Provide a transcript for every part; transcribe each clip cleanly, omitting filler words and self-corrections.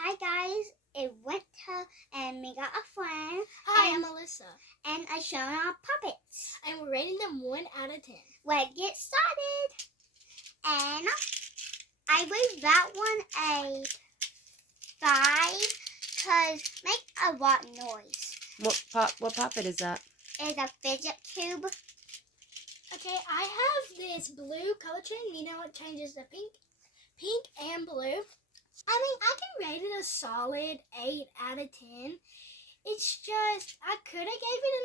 Hi guys, it's Wynter and we got a friend. Hi, I'm Melissa. And I show our puppets. And we're rating them 1 out of 10. Let's get started. And I rate that one a 5 because make a lot of noise. What puppet is that? It's a fidget cube. Okay, I have this blue color chain. You know it changes to pink and blue. I mean, I can rate it a solid 8 out of 10. It's just, I could have gave it a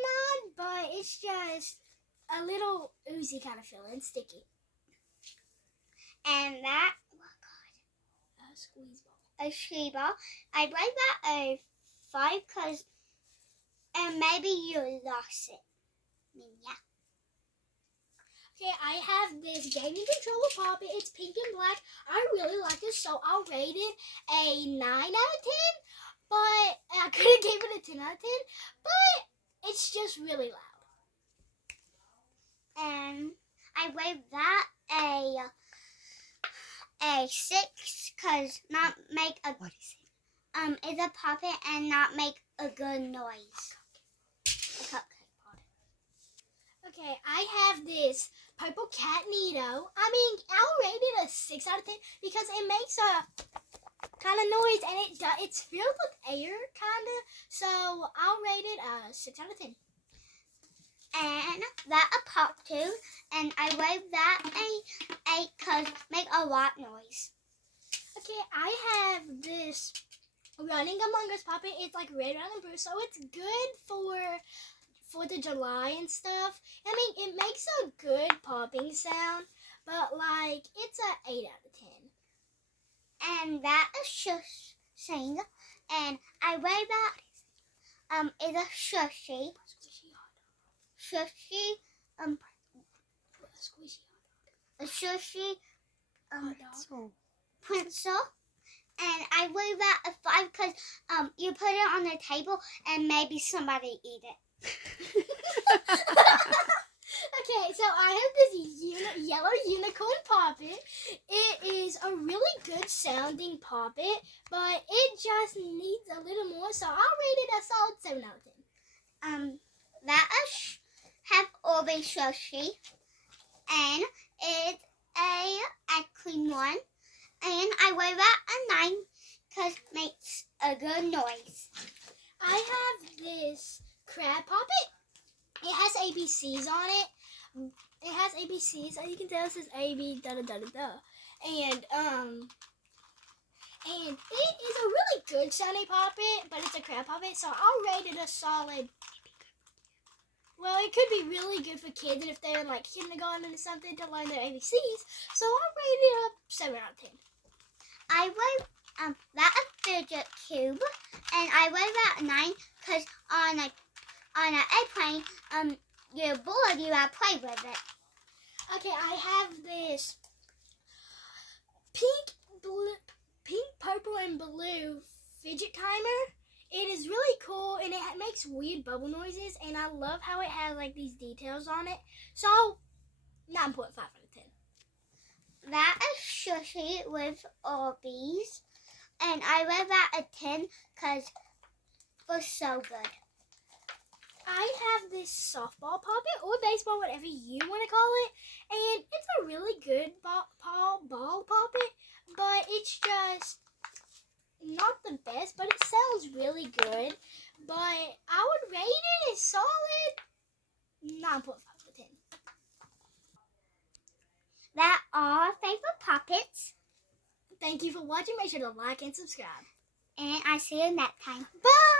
9, but it's just a little oozy kind of feeling, sticky. And that, A squeeze ball. a squeeze ball. I rate that a 5 because, and maybe you lost it. Yeah. Okay, I have this gaming controller puppet. It's pink and black. I really like it, so I'll rate it a 9 out of 10. But I could have gave it a 10 out of 10, but it's just really loud. And I rate that a 6 because not make a What is it? It's a puppet and not make a good noise. A cupcake puppet. Okay, I have this purple cat Nito. I mean, I'll rate it a 6 out of 10 because it makes a kind of noise and it's filled with air, kind of. So I'll rate it a 6 out of 10. And that a pop too, and I rate that a 8 because make a lot noise. Okay, I have this Running Among Us puppet. It's like red, brown, and blue, so it's good for 4th of July and stuff. I mean, it makes a good popping sound, but like it's a 8 out of 10. And that is shush sing, and I rate that is a shushy, a shushy pencil. And I rate that a 5 because you put it on the table and maybe somebody eat it. Okay, so I have this yellow unicorn poppet. It is a really good sounding poppet, but it just needs a little more, so I'll rate it a solid 7 out of 10. That is have always sushi, and it's a cream one, and I rate that a 9 because makes a good noise. I have this crab poppet. It has ABCs on it. It has ABCs. As you can tell, it says A, B, da, da, da, da, da. And it is a really good sounding poppet, but it's a crab poppet, so I'll rate it a solid. Well, it could be really good for kids if they're in like kindergarten or something to learn their ABCs, so I'll rate it a 7 out of 10. I rate that a fidget cube, and I rate that a 9 because on an airplane, you're bored, you gotta play with it. Okay, I have this pink, purple, and blue fidget timer. It is really cool, and it makes weird bubble noises, and I love how it has like these details on it. So, 9.5 out of 10. That is sushi with all these, and I rate that a 10 because it was so good. I have this softball puppet, or baseball, whatever you want to call it, and it's a really good ball puppet, but it's just not the best, but it sounds really good. But I would rate it a solid 9.5 out of 10. That are our favorite puppets, Thank you for watching. Make sure to like and subscribe. and I see you next time. Bye!